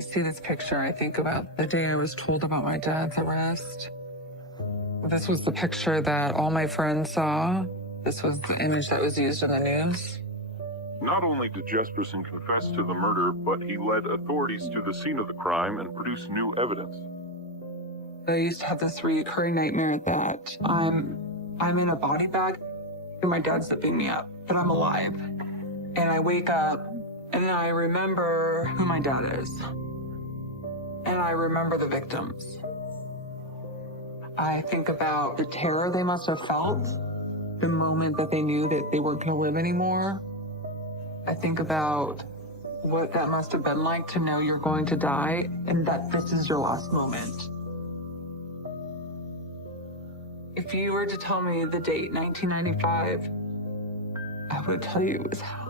I see this picture, I think about the day I was told about my dad's arrest. This was the picture that all my friends saw. This was the image that was used in the news. Not only did Jesperson confess to the murder, but he led authorities to the scene of the crime and produced new evidence. I used to have this recurring nightmare that I'm in a body bag and my dad's zipping me up, but I'm alive. And I wake up and I remember who my dad is. And I remember the victims. I think about the terror they must have felt the moment that they knew that they weren't going to live anymore. I think about what that must have been like to know you're going to die and that this is your last moment. If you were to tell me the date, 1995, I would tell you it was hell.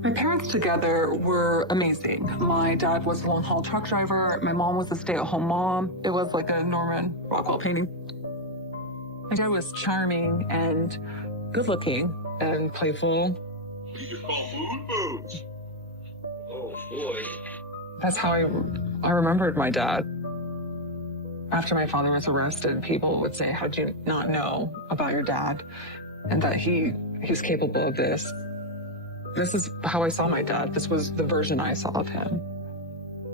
My parents together were amazing. My dad was a long-haul truck driver. My mom was a stay-at-home mom. It was like a Norman Rockwell painting. My dad was charming and good-looking and playful. You just call Boo Boo. Oh, boy. That's how I remembered my dad. After my father was arrested, people would say, how'd you not know about your dad? And that he's capable of this. This is how I saw my dad. This was the version I saw of him.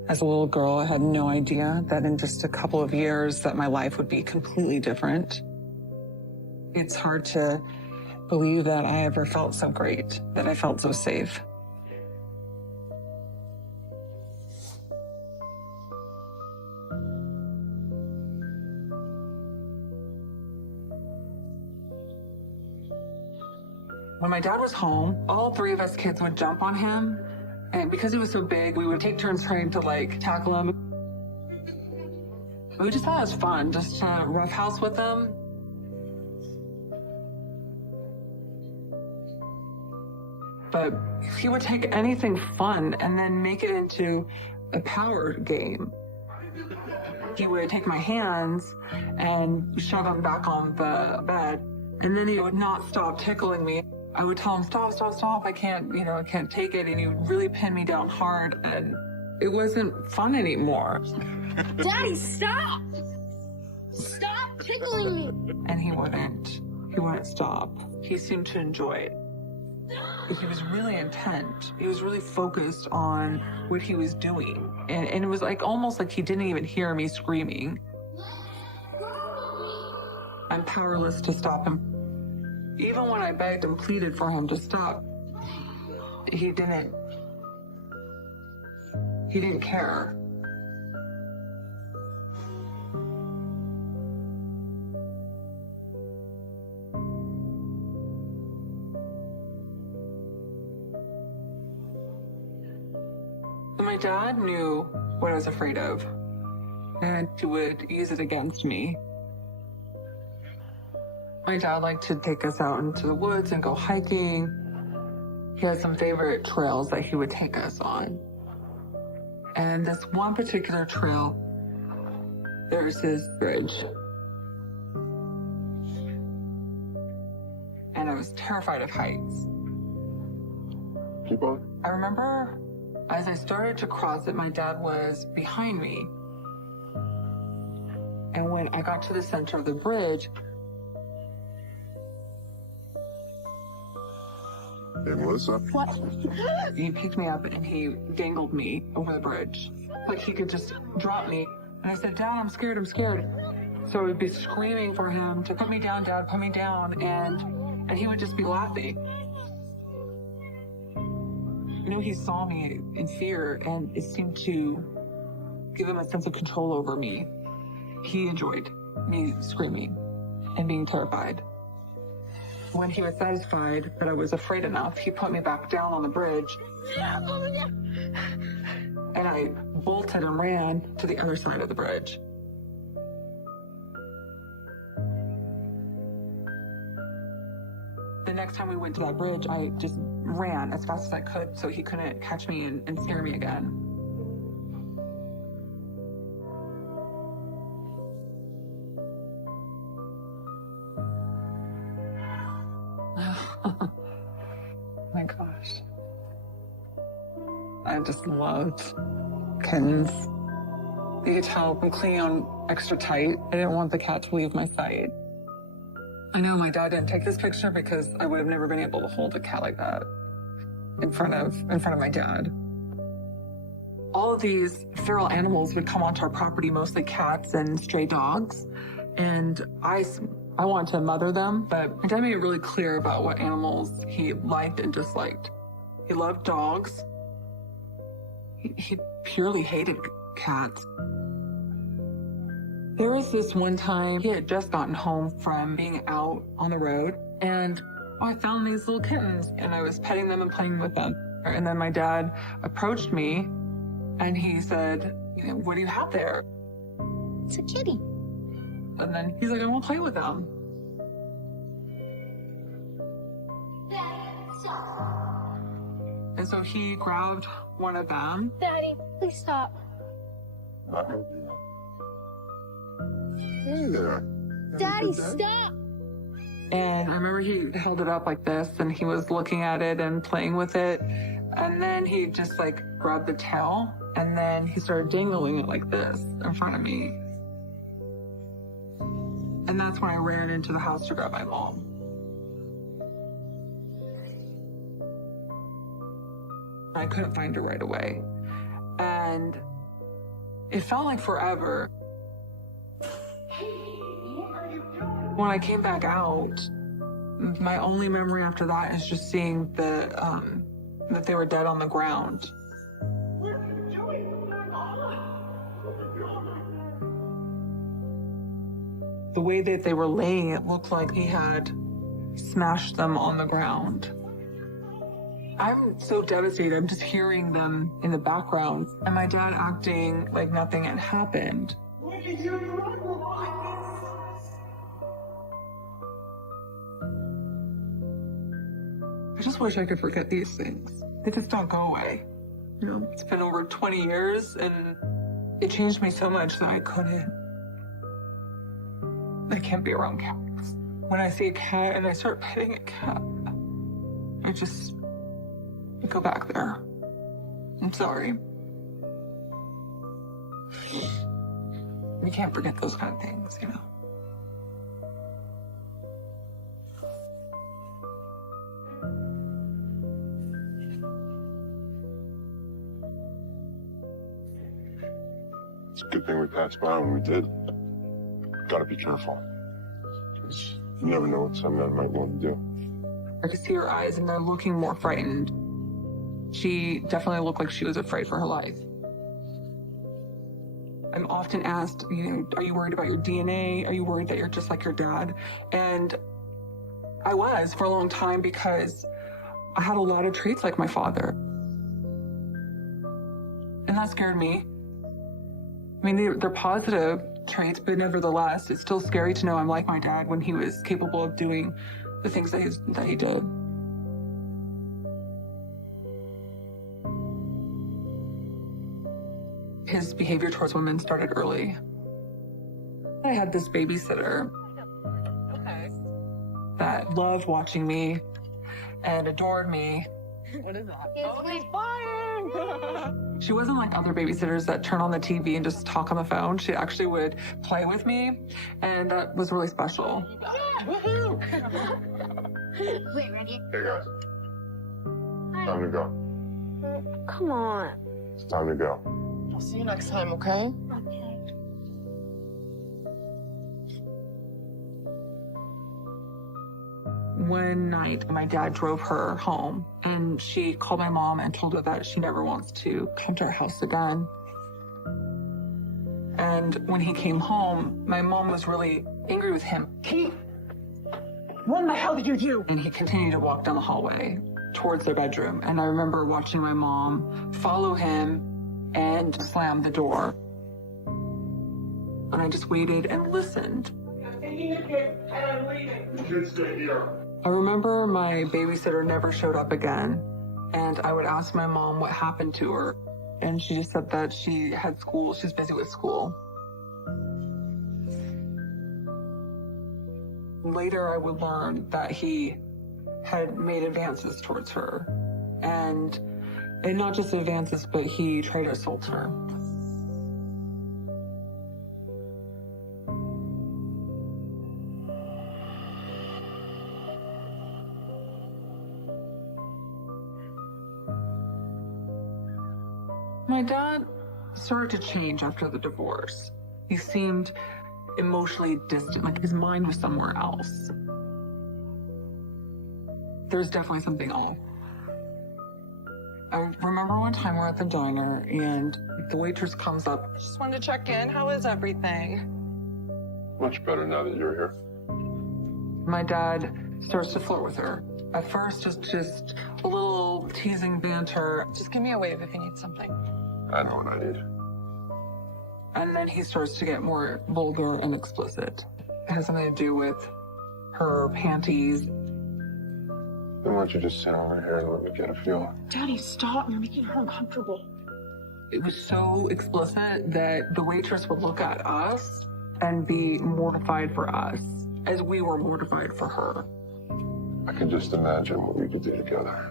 As a little girl, I had no idea that in just a couple of years that my life would be completely different. It's hard to believe that I ever felt so great, that I felt so safe. When my dad was home, all three of us kids would jump on him. And because he was so big, we would take turns trying to tackle him. We just thought it was fun, just to roughhouse with him. But he would take anything fun and then make it into a power game. He would take my hands and shove them back on the bed. And then he would not stop tickling me. I would tell him, stop, stop, stop. I can't take it. And he would really pin me down hard. And it wasn't fun anymore. Daddy, stop! Stop tickling me! And he wouldn't stop. He seemed to enjoy it. He was really intent. He was really focused on what he was doing. And it was almost like he didn't even hear me screaming. I'm powerless to stop him. Even when I begged and pleaded for him to stop, he didn't care. My dad knew what I was afraid of, and he would use it against me. My dad liked to take us out into the woods and go hiking. He had some favorite trails that he would take us on. And this one particular trail, there's this bridge. And I was terrified of heights. Keep on. I remember as I started to cross it, my dad was behind me. And when I got to the center of the bridge, Hey, Melissa. What? he picked me up and he dangled me over the bridge. Like he could just drop me. And I said, Dad, I'm scared, I'm scared. So I would be screaming for him to put me down, Dad, put me down. And he would just be laughing. He saw me in fear and it seemed to give him a sense of control over me. He enjoyed me screaming and being terrified. When he was satisfied that I was afraid enough, he put me back down on the bridge. And I bolted and ran to the other side of the bridge. The next time we went to that bridge, I just ran as fast as I could so he couldn't catch me and scare me again. My gosh. I just loved kittens. You could tell I'm clinging on extra tight. I didn't want the cat to leave my sight. I know my dad didn't take this picture because I would have never been able to hold a cat like that in front of my dad. All of these feral animals would come onto our property, mostly cats and stray dogs. And I wanted to mother them, but my dad made it really clear about what animals he liked and disliked. He loved dogs. He purely hated cats. There was this one time he had just gotten home from being out on the road, and I found these little kittens, and I was petting them and playing with them. And then my dad approached me, and he said, what do you have there? It's a kitty. And then he's like, I want to play with them. And so he grabbed one of them. Daddy, please stop. Hey there. Daddy, stop. And I remember he held it up like this, and he was looking at it and playing with it. And then he just like grabbed the tail, and then he started dangling it like this in front of me. And that's when I ran into the house to grab my mom. I couldn't find her right away. And it felt like forever. When I came back out, my only memory after that is just seeing that they were dead on the ground. The way that they were laying, it looked like he had smashed them on the ground. I'm so devastated. I'm just hearing them in the background, and my dad acting like nothing had happened. I just wish I could forget these things. They just don't go away. It's been over 20 years, and it changed me so much that I can't be around cats. When I see a cat and I start petting a cat, I go back there. I'm sorry. You can't forget those kind of things, It's a good thing we passed by when we did. Gotta be careful. You never know what some men might want to do. I could see her eyes, and they're looking more frightened. She definitely looked like she was afraid for her life. I'm often asked, are you worried about your DNA? Are you worried that you're just like your dad? And I was for a long time because I had a lot of traits like my father. And that scared me. I mean, they're positive traits, but nevertheless, it's still scary to know I'm like my dad when he was capable of doing the things that he did. His behavior towards women started early. I had this babysitter that loved watching me and adored me. What is that? He's fine. She wasn't like other babysitters that turn on the TV and just talk on the phone. She actually would play with me, and that was really special. Woohoo! Wait, ready? Hey guys. Time to go. Come on. It's time to go. I'll see you next time, okay? Okay. One night, my dad drove her home, and she called my mom and told her that she never wants to come to our house again. And when he came home, my mom was really angry with him. What the hell did you do? And he continued to walk down the hallway towards their bedroom. And I remember watching my mom follow him and slam the door. And I just waited and listened. I remember my babysitter never showed up again, and I would ask my mom what happened to her, and she just said that she had school, she's busy with school. Later, I would learn that he had made advances towards her, and And not just advances, but he tried to assault her. My dad started to change after the divorce. He seemed emotionally distant, like his mind was somewhere else. There's definitely something off. I remember one time we're at the diner and the waitress comes up. Just wanted to check in. How is everything? Much better now that you're here. My dad starts to flirt with her. At first, just a little teasing banter. Just give me a wave if you need something. I know what I need. And then he starts to get more vulgar and explicit. It has something to do with her panties. Then why don't you just sit over here and let me get a feel? Daddy, stop. You're making her uncomfortable. It was so explicit that the waitress would look at us and be mortified for us as we were mortified for her. I can just imagine what we could do together.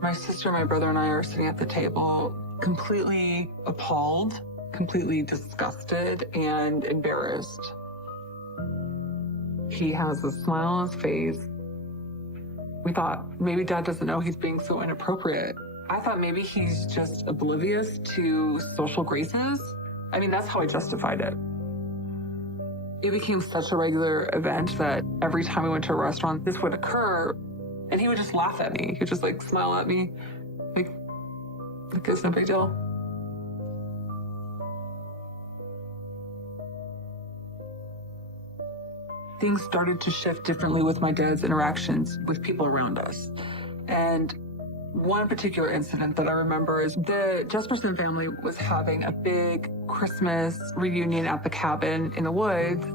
My sister, my brother, and I are sitting at the table, completely appalled, completely disgusted, and embarrassed. He has a smile on his face. We thought maybe Dad doesn't know he's being so inappropriate. I thought maybe he's just oblivious to social graces. I mean, that's how I justified it. It became such a regular event that every time we went to a restaurant, this would occur, and he would just laugh at me. He'd just like smile at me, like it's no big deal. Things started to shift differently with my dad's interactions with people around us. And one particular incident that I remember is the Jesperson family was having a big Christmas reunion at the cabin in the woods.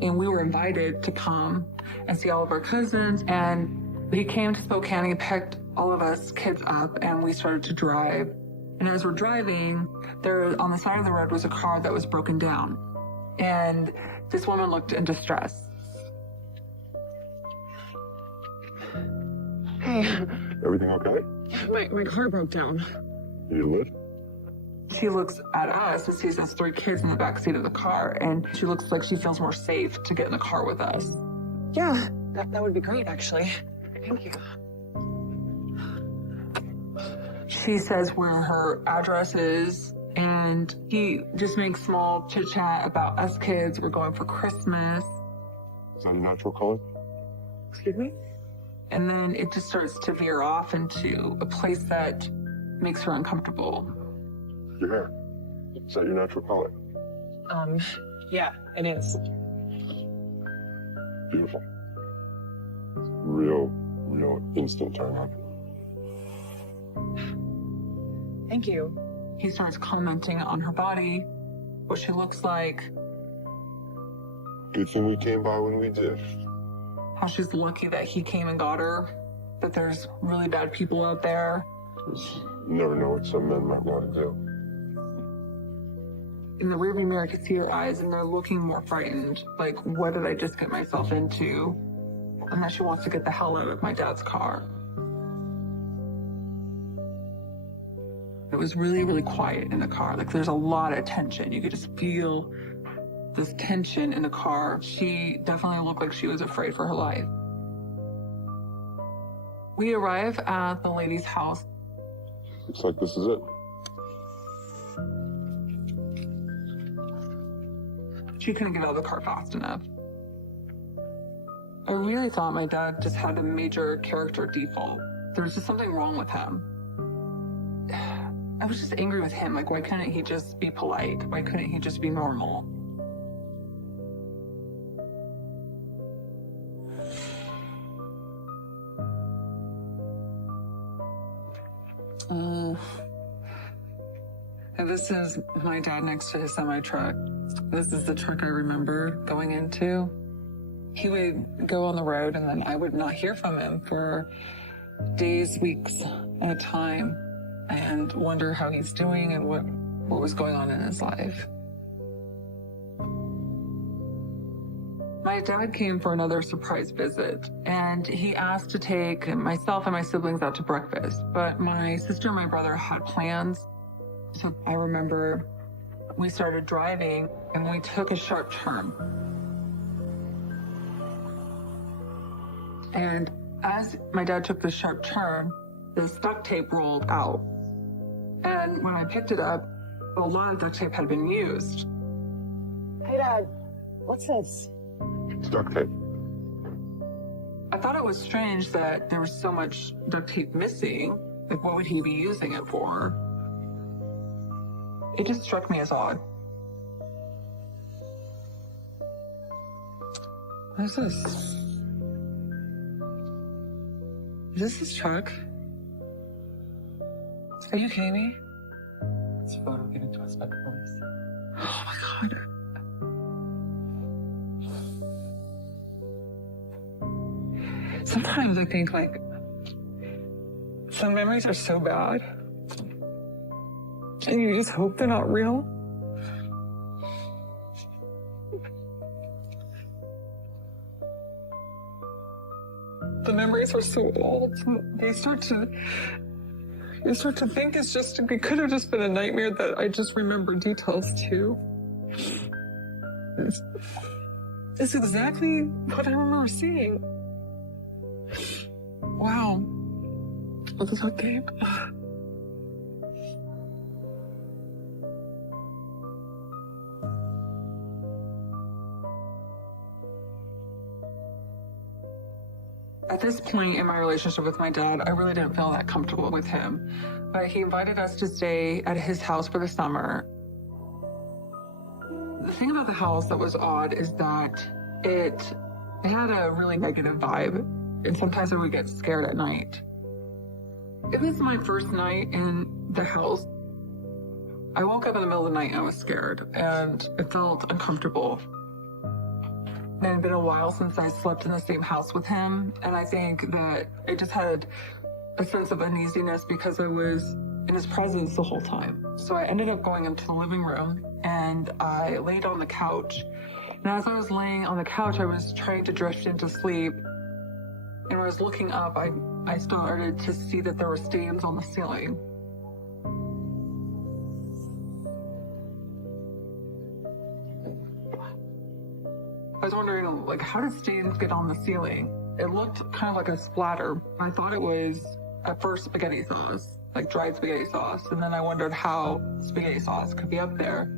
And we were invited to come and see all of our cousins. And he came to Spokane and picked all of us kids up and we started to drive. And as we're driving, there on the side of the road was a car that was broken down. And this woman looked in distress. Hey, Everything okay? my car broke down. You lit? She looks at us and sees us 3 kids in the back seat of the car, and she looks like she feels more safe to get in the car with us. Yeah, that would be great, actually. Thank you. She says where her address is, and he just makes small chit-chat about us kids. We're going for Christmas. Is that a natural color? Excuse me? And then it just starts to veer off into a place that makes her uncomfortable. Your hair. Is that your natural color? Yeah, it is. Beautiful. Real instant turn on. Thank you. He starts commenting on her body, what she looks like, Good thing we came by when we did. how she's lucky that he came and got her, that there's really bad people out there. You never know what some men might want to do. In the rearview mirror, I could see her eyes, and they're looking more frightened. Like, what did I just get myself into? And that she wants to get the hell out of my dad's car. It was really, really quiet in the car. Like, there's a lot of tension. You could just feel this tension in the car. She definitely looked like she was afraid for her life. We arrive at the lady's house. Looks like this is it. She couldn't get out of the car fast enough. I really thought my dad just had a major character default. There was just something wrong with him. I was just angry with him. Like, why couldn't he just be polite? Why couldn't he just be normal? And this is my dad next to his semi-truck. This is the truck I remember going into. He would go on the road and then I would not hear from him for days, weeks at a time and wonder how he's doing and what was going on in his life. My dad came for another surprise visit, and he asked to take myself and my siblings out to breakfast, but my sister and my brother had plans. So I remember we started driving, and we took a sharp turn. And as my dad took the sharp turn, the duct tape rolled out. And when I picked it up, a lot of duct tape had been used. Hey, Dad. What's this? It's duct tape. I thought it was strange that there was so much duct tape missing. Like, what would he be using it for? It just struck me as odd. What is this? Is this his truck? Are you kidding me? It's a photo given to us by the police. Oh my God. Sometimes I think, like, some memories are so bad, and you just hope they're not real. The memories are so old, you start to think it could have just been a nightmare that I just remember details to. It's exactly what I remember seeing. Wow. What is that game? At this point in my relationship with my dad, I really didn't feel that comfortable with him. But he invited us to stay at his house for the summer. The thing about the house that was odd is that it had a really negative vibe, and sometimes I would get scared at night. It was my first night in the house. I woke up in the middle of the night and I was scared, and it felt uncomfortable. It had been a while since I slept in the same house with him, and I think that I just had a sense of uneasiness because I was in his presence the whole time. So I ended up going into the living room, and I laid on the couch. And as I was laying on the couch, I was trying to drift into sleep. And when I was looking up, I started to see that there were stains on the ceiling. I was wondering, like, how did stains get on the ceiling? It looked kind of like a splatter. I thought it was, at first, spaghetti sauce, like dried spaghetti sauce. And then I wondered how spaghetti sauce could be up there.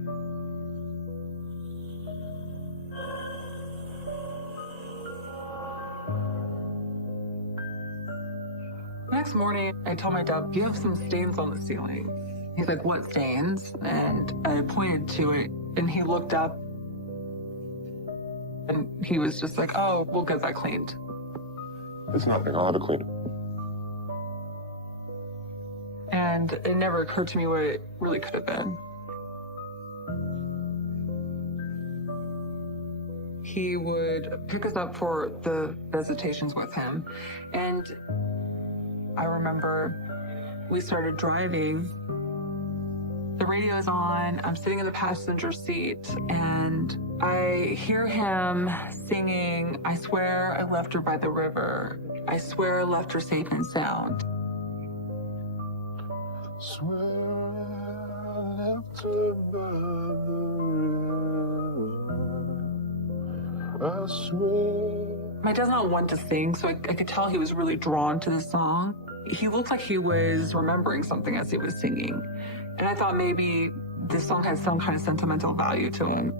Next morning, I told my dad, you have some stains on the ceiling. He's like, what stains? And I pointed to it, and he looked up, and he was just like, oh, we'll get that cleaned. It's nothing. I'll have it cleaned. And it never occurred to me what it really could have been. He would pick us up for the visitations with him. And I remember we started driving. The radio's on, I'm sitting in the passenger seat, and I hear him singing, I swear I left her by the river. I swear I left her safe and sound. Swear I left her by the river. I swear. My dad's not one to sing, so I could tell he was really drawn to the song. He looked like he was remembering something as he was singing. And I thought maybe this song had some kind of sentimental value to him.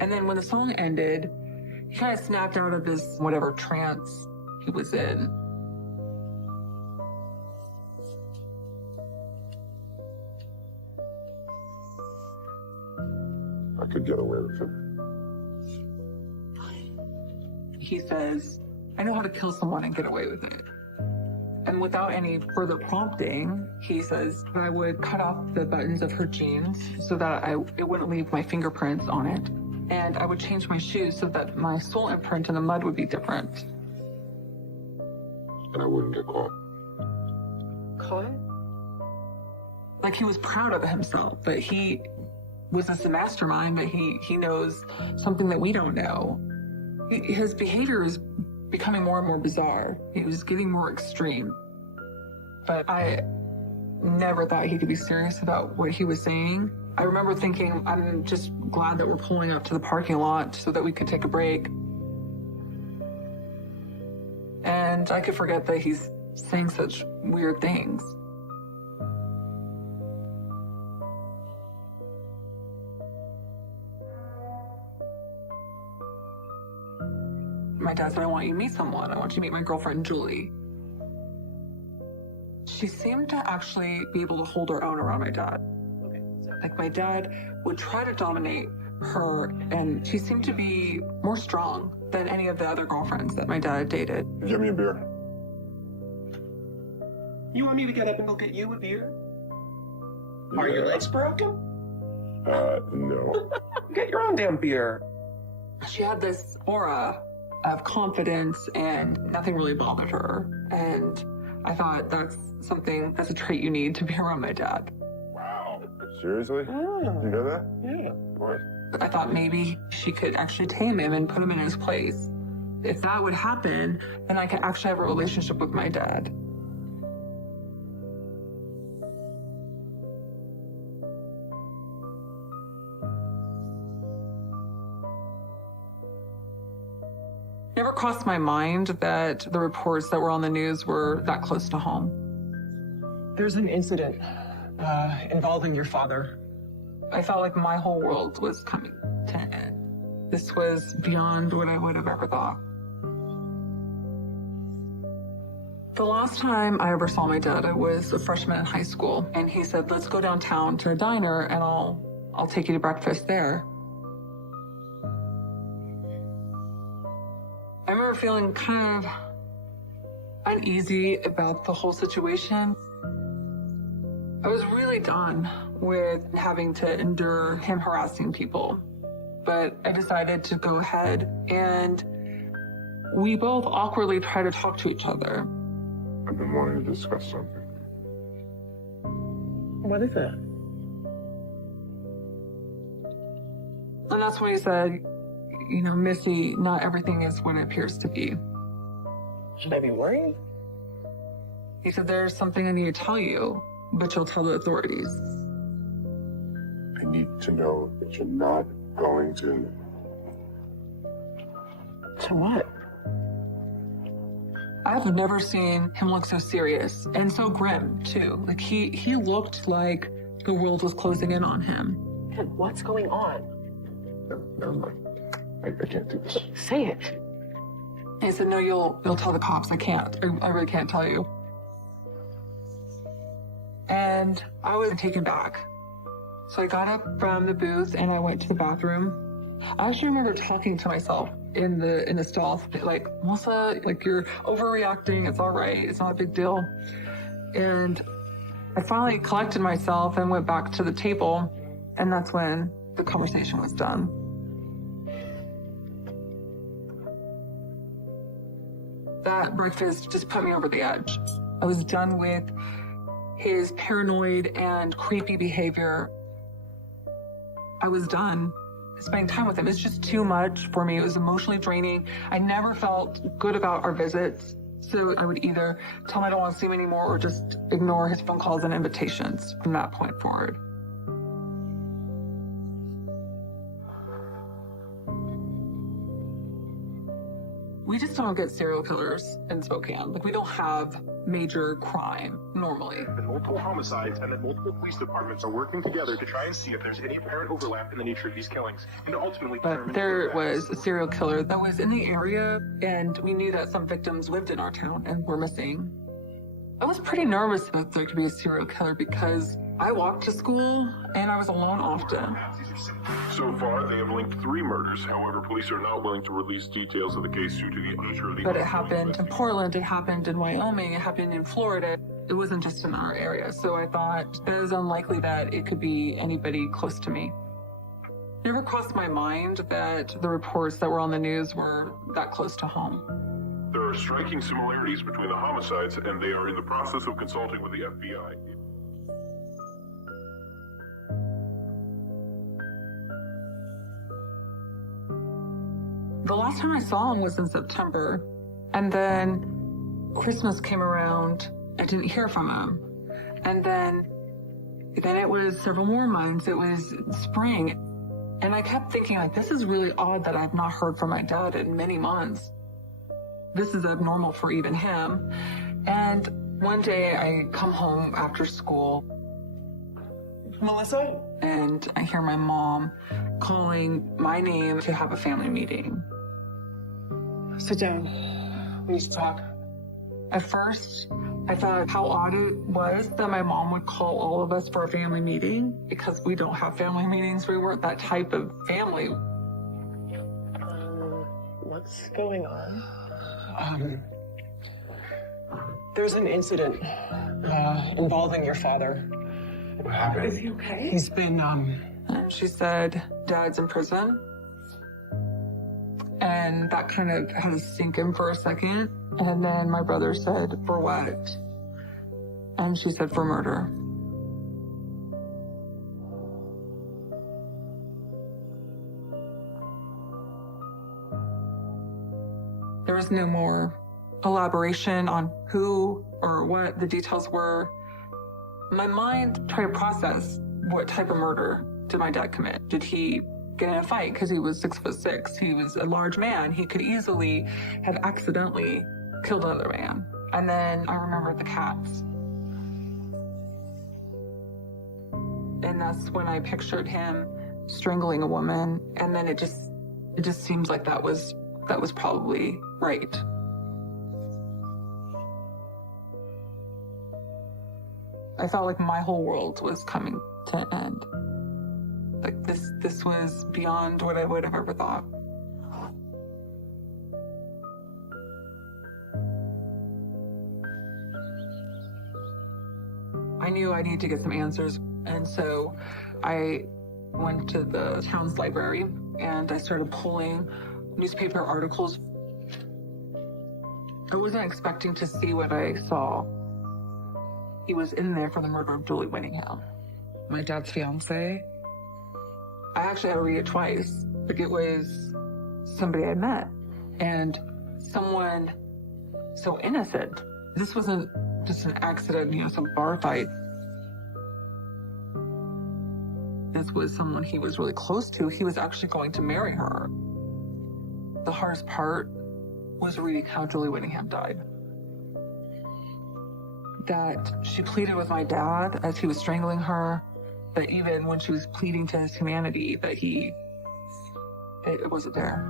And then when the song ended, he kind of snapped out of this whatever trance he was in. I could get away with it. He says, I know how to kill someone and get away with it. And without any further prompting, he says I would cut off the buttons of her jeans so that it wouldn't leave my fingerprints on it. And I would change my shoes so that my sole imprint in the mud would be different. And I wouldn't get caught. Caught? Like, he was proud of himself, but he was this a mastermind, that he knows something that we don't know. His behavior is becoming more and more bizarre. He was getting more extreme. But I never thought he could be serious about what he was saying. I remember thinking, I'm just glad that we're pulling up to the parking lot so that we could take a break. And I could forget that he's saying such weird things. My dad said, I want you to meet someone. I want you to meet my girlfriend, Julie. She seemed to actually be able to hold her own around my dad. Okay. Like, my dad would try to dominate her, and she seemed to be more strong than any of the other girlfriends that my dad dated. Give me a beer. You want me to get up and go get you a beer? Are your legs broken? No. Get your own damn beer. She had this aura of confidence, and nothing really bothered her. And I thought that's a trait you need to be around my dad. Wow. Seriously? Oh, You know that? yeah. What? I thought maybe she could actually tame him and put him in his place. If that would happen, then I could actually have a relationship with my dad. Never crossed my mind that the reports that were on the news were that close to home. There's an incident involving your father. I felt like my whole world was coming to an end. This was beyond what I would have ever thought. The last time I ever saw my dad, I was a freshman in high school, and he said, let's go downtown to a diner and I'll take you to breakfast there. I remember feeling kind of uneasy about the whole situation. I was really done with having to endure him harassing people, but I decided to go ahead, and we both awkwardly tried to talk to each other. I've been wanting to discuss something. What is it? And that's when he said, you know, Missy, not everything is what it appears to be. Should I be worried? He said, there's something I need to tell you, but you'll tell the authorities. I need to know that you're not going to. To what? I've never seen him look so serious and so grim, too. Like, he looked like the world was closing in on him. Man, what's going on? Never mind. I can't do this. Say it. He said, no, you'll tell the cops. I can't. I really can't tell you. And I was taken back. So I got up from the booth and I went to the bathroom. I actually remember talking to myself in the stall, like, Melissa, like, you're overreacting. It's all right. It's not a big deal. And I finally collected myself and went back to the table. And that's when the conversation was done. That breakfast just put me over the edge. I was done with his paranoid and creepy behavior. I was done spending time with him. It's just too much for me. It was emotionally draining. I never felt good about our visits. So I would either tell him I don't want to see him anymore or just ignore his phone calls and invitations from that point forward. We just don't get serial killers in Spokane. Like, we don't have major crime normally. Multiple homicides and then multiple police departments are working together to try and see if there's any apparent overlap in the nature of these killings, and to ultimately But determine there if was a serial killer that was in the area, and we knew that some victims lived in our town and were missing. I was pretty nervous that there could be a serial killer because I walked to school and I was alone often. So far, they have linked 3 murders. However, police are not willing to release details of the case due to the nature of the. But it happened in Portland, it happened in Wyoming, it happened in Florida. It wasn't just in our area. So I thought it was unlikely that it could be anybody close to me. It never crossed my mind that the reports that were on the news were that close to home. There are striking similarities between the homicides, and they are in the process of consulting with the FBI. The last time I saw him was in September. And then Christmas came around. I didn't hear from him. And then it was several more months. It was spring. And I kept thinking, like, this is really odd that I've not heard from my dad in many months. This is abnormal for even him. And one day I come home after school. Melissa? And I hear my mom calling my name to have a family meeting. Sit down. We need to talk. At first, I thought how odd it was that my mom would call all of us for a family meeting because we don't have family meetings. We weren't that type of family. What's going on? There's an incident involving your father. What happened? Is he okay? He's been, And she said, Dad's in prison. And that kind of had to sink in for a second. And then my brother said, for what? And she said, for murder. There was no more elaboration on who or what the details were. My mind tried to process what type of murder did my dad commit? Did he get in a fight because he was 6'6"? He was a large man. He could easily have accidentally killed another man. And then I remembered the cats. And that's when I pictured him strangling a woman. And then it just seems like that was probably right. I felt like my whole world was coming to an end. Like this was beyond what I would have ever thought. I knew I needed to get some answers, and so I went to the town's library and I started pulling newspaper articles. I wasn't expecting to see what I saw. He was in there for the murder of Julie Winningham, my dad's fiance. I actually had to read it twice. Like, it was somebody I met and someone so innocent. This wasn't just an accident, some bar fight. This was someone he was really close to. He was actually going to marry her. The hardest part was reading how Julie Winningham died. That she pleaded with my dad as he was strangling her, that even when she was pleading to his humanity, that it wasn't there.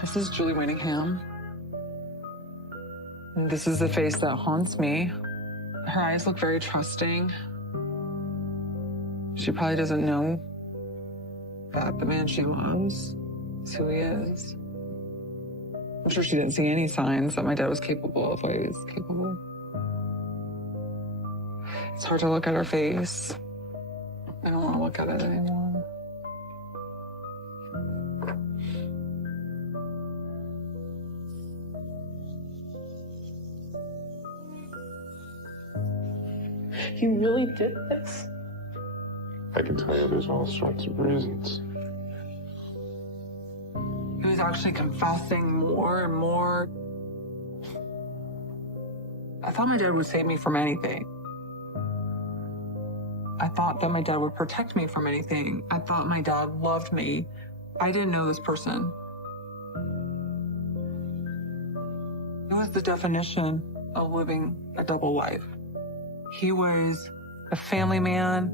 This is Julie Winningham. And this is the face that haunts me. Her eyes look very trusting. She probably doesn't know that the man she loves is who he is. I'm sure she didn't see any signs that my dad was capable of what he was capable. It's hard to look at her face. I don't want to look at it anymore. You really did this? I can tell you there's all sorts of reasons. He was actually confessing more and more. I thought my dad would save me from anything. I thought that my dad would protect me from anything. I thought my dad loved me. I didn't know this person. It was the definition of living a double life. He was a family man.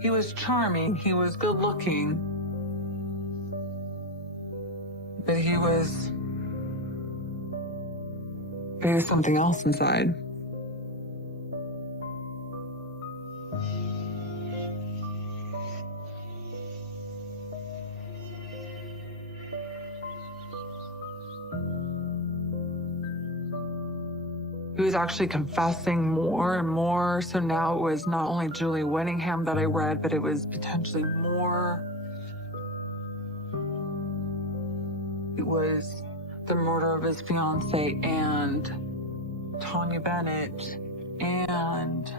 He was charming. He was good looking. But he was something else inside. He was actually confessing more and more. So now it was not only Julie Winningham that I read, but it was potentially more. It was the murder of his fiancée and Tanya Bennett and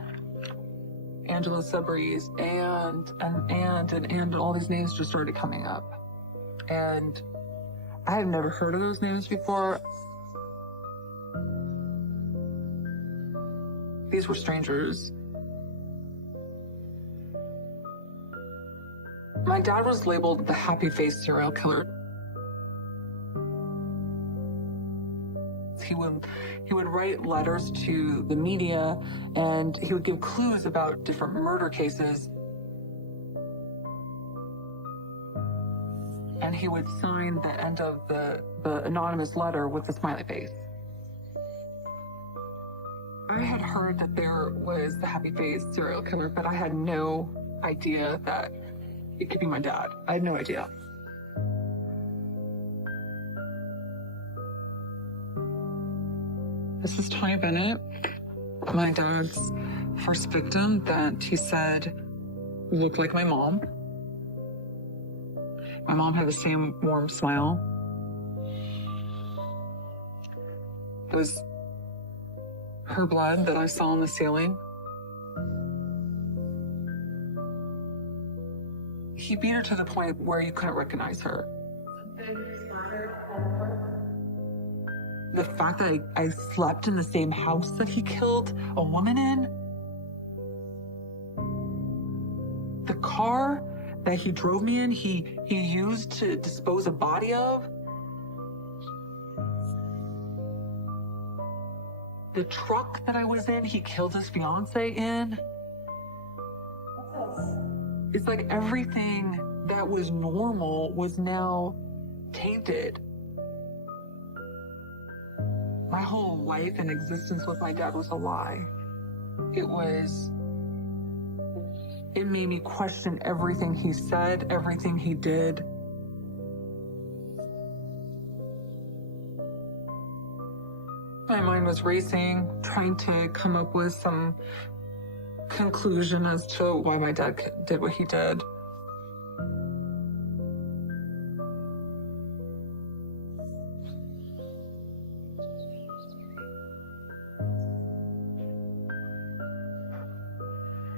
Angela Sabries, and all these names just started coming up. And I had never heard of those names before. These were strangers. My dad was labeled the happy-faced serial killer. He would write letters to the media, and he would give clues about different murder cases. And he would sign the end of the anonymous letter with a smiley face. I had heard that there was the happy-faced serial killer, but I had no idea that it could be my dad. I had no idea. This is Tanya Bennett, my dad's first victim that he said looked like my mom. My mom had the same warm smile. It was her blood that I saw on the ceiling. He beat her to the point where you couldn't recognize her. The fact that I slept in the same house that he killed a woman in. The car that he drove me in, he used to dispose a body of. The truck that I was in, he killed his fiance in. It's like everything that was normal was now tainted. My whole life and existence with my dad was a lie. It made me question everything he said, everything he did. My mind was racing, trying to come up with some conclusion as to why my dad did what he did.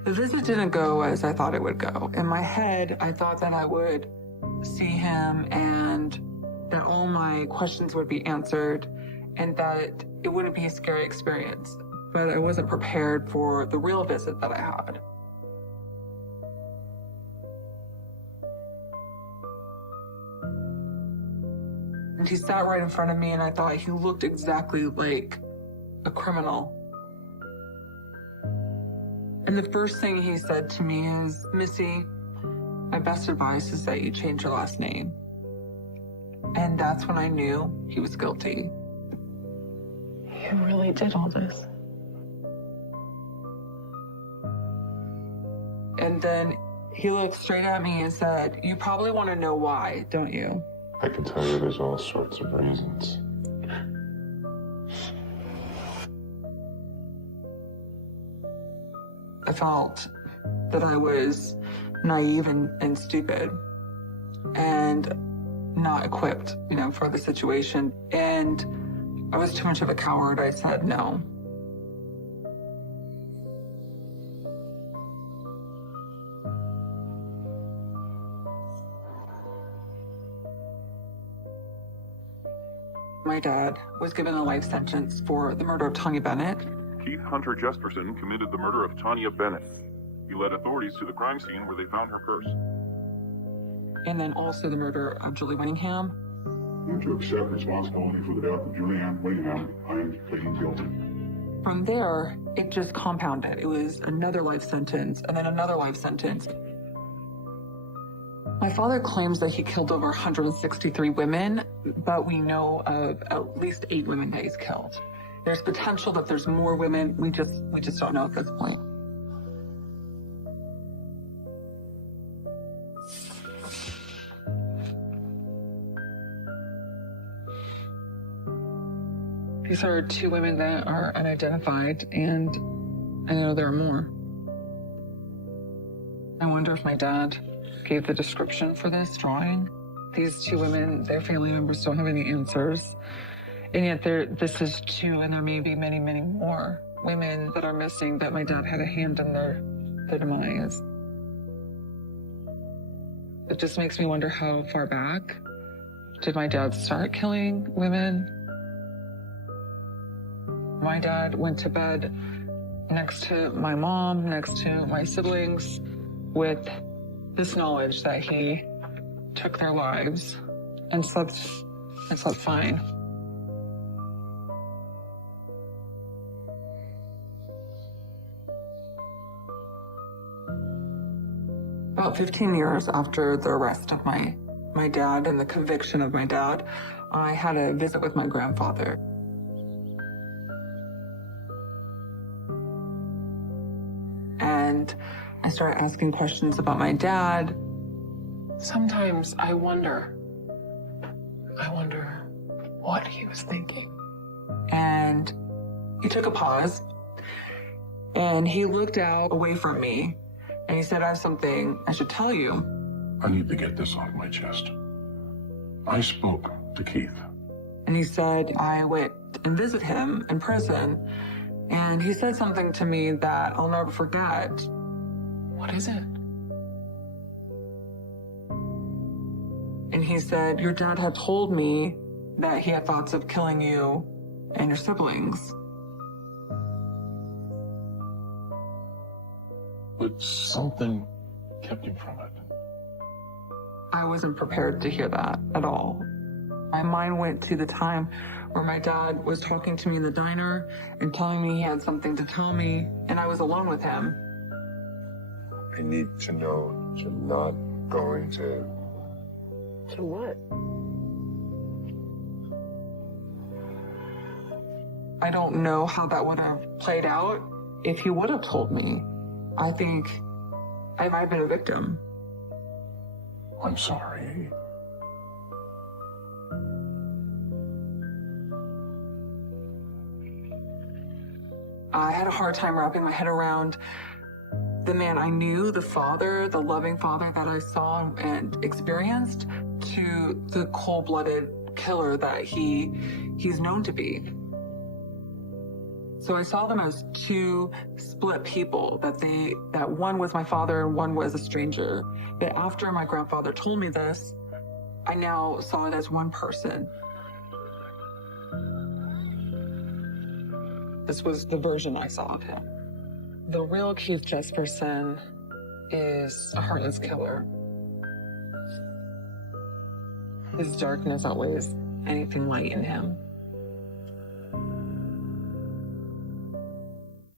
The visit didn't go as I thought it would go. In my head, I thought that I would see him and that all my questions would be answered and that it wouldn't be a scary experience. But I wasn't prepared for the real visit that I had. And he sat right in front of me and I thought he looked exactly like a criminal. And the first thing he said to me is, "Missy, my best advice is that you change your last name." And that's when I knew he was guilty. He really did all this. And then he looked straight at me and said, "You probably want to know why, don't you?" I can tell you there's all sorts of reasons. I felt that I was naive and stupid and not equipped, for the situation. And I was too much of a coward. I said no. My dad was given a life sentence for the murder of Tanya Bennett. Keith Hunter Jesperson committed the murder of Tanya Bennett. He led authorities to the crime scene where they found her purse. And then also the murder of Julie Winningham. And to accept responsibility for the death of Julianne Winningham, I am pleading guilty. From there, it just compounded. It was another life sentence and then another life sentence. My father claims that he killed over 163 women, but we know of at least 8 women that he's killed. There's potential that there's more women. We just don't know at this point. These are 2 women that are unidentified, and I know there are more. I wonder if my dad gave the description for this drawing. These 2 women, their family members don't have any answers. And yet this is 2, and there may be many, many more women that are missing that my dad had a hand in their the demise. It just makes me wonder, how far back did my dad start killing women? My dad went to bed next to my mom, next to my siblings, with this knowledge that he took their lives and slept fine. About 15 years after the arrest of my dad and the conviction of my dad, I had a visit with my grandfather. And I started asking questions about my dad. Sometimes I wonder what he was thinking. And he took a pause and he looked out away from me and he said, I have something I should tell you. I need to get this off my chest. I spoke to Keith. And he said, I went and visit him in prison and he said something to me that I'll never forget. What is it? And he said, your dad had told me that he had thoughts of killing you and your siblings. But something kept him from it. I wasn't prepared to hear that at all. My mind went to the time where my dad was talking to me in the diner and telling me he had something to tell me, and I was alone with him. I need to know you're not going to... To what? I don't know how that would have played out if he would have told me. I think I might have been a victim. I'm sorry. I had a hard time wrapping my head around the man I knew, the father, the loving father that I saw and experienced, to the cold-blooded killer that he's known to be. So I saw them as two split people, that one was my father and one was a stranger. But after my grandfather told me this, I now saw it as one person. This was the version I saw of him. The real Keith Jesperson is a heartless killer. His darkness outweighs anything light in him.